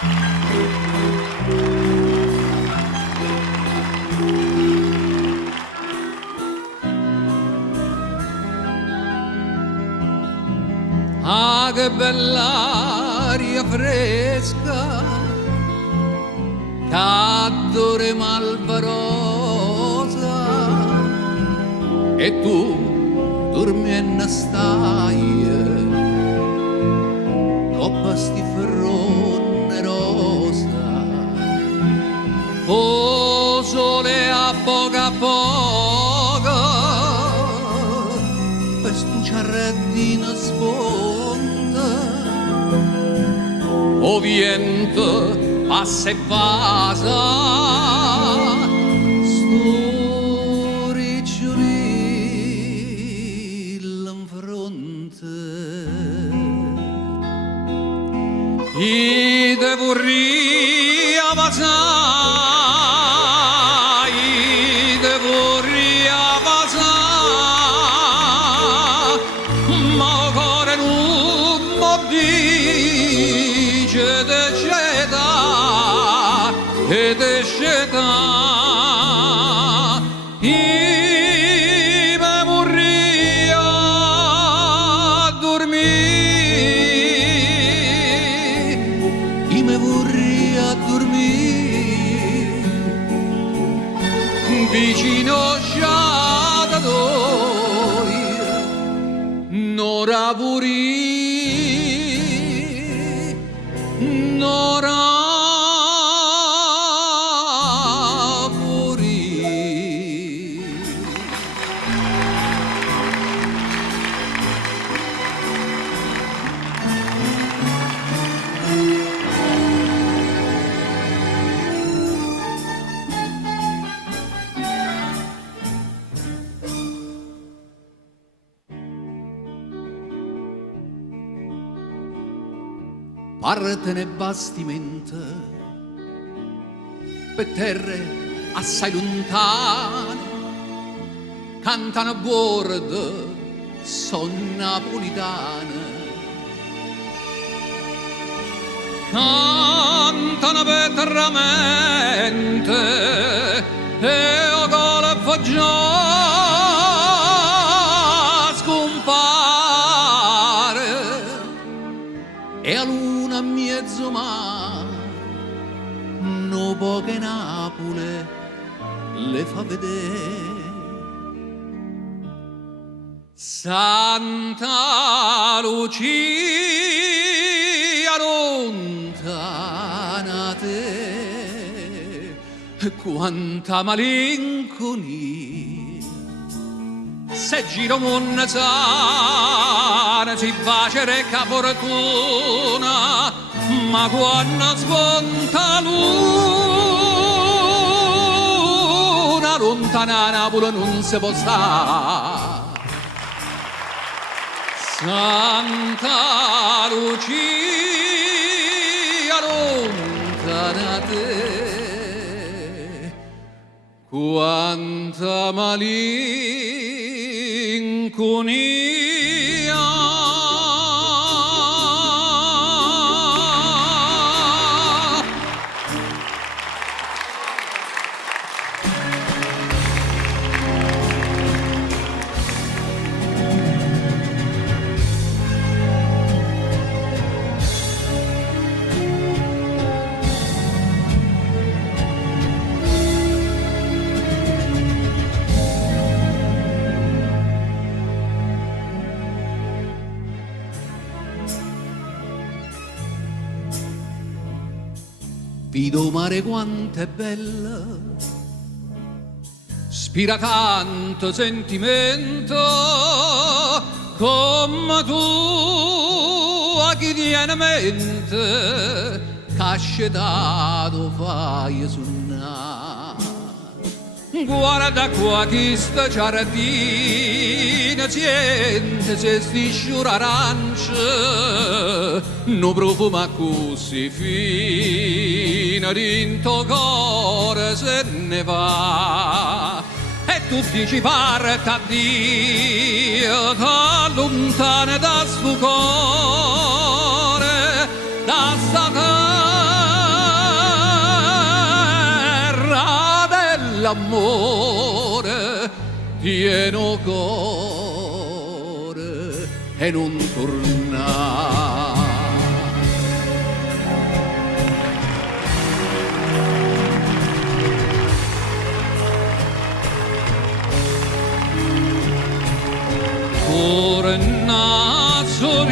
Ah, che bella aria fresca, cadore malvarosa, e tu dormiendo stai, coppa sti ferrone rosa, o sole a poco, questo ciarrettino sponda, o viento passa e passa, sto ricciolillo in fronte, i devo riavasare, i devo riavasare, ma il cuore non mi dice de ceda e de ceda, i me vorria dormire, i me vorria dormire vicino già da noi, nora vorria, nora parte nel bastimento per terre assai lontane, cantano a bordo, son napolitane, cantano vetramente e o golfo già scompare e a luna mezzo mare no poche Napoli le fa vedere. Santa Lucia lontana te, quanta malinconia, se giro monzana si facere fortuna, ma quando smonta luna lontana Napoli non si può stare. Santa Lucia lontana te, quanta malinconia. Vido mare quanto è bella, spira tanto sentimento, come tu a chi tiene mente, cascetato fai suonare. Guarda qua chi sta giardina, sente se sti sciura arancia, no profuma così fina, dinto cuore se ne va. E tu dici parte a Dio, t'allontana da sto cuore, da sta l'amore pieno cuore e non tornare. Ora naso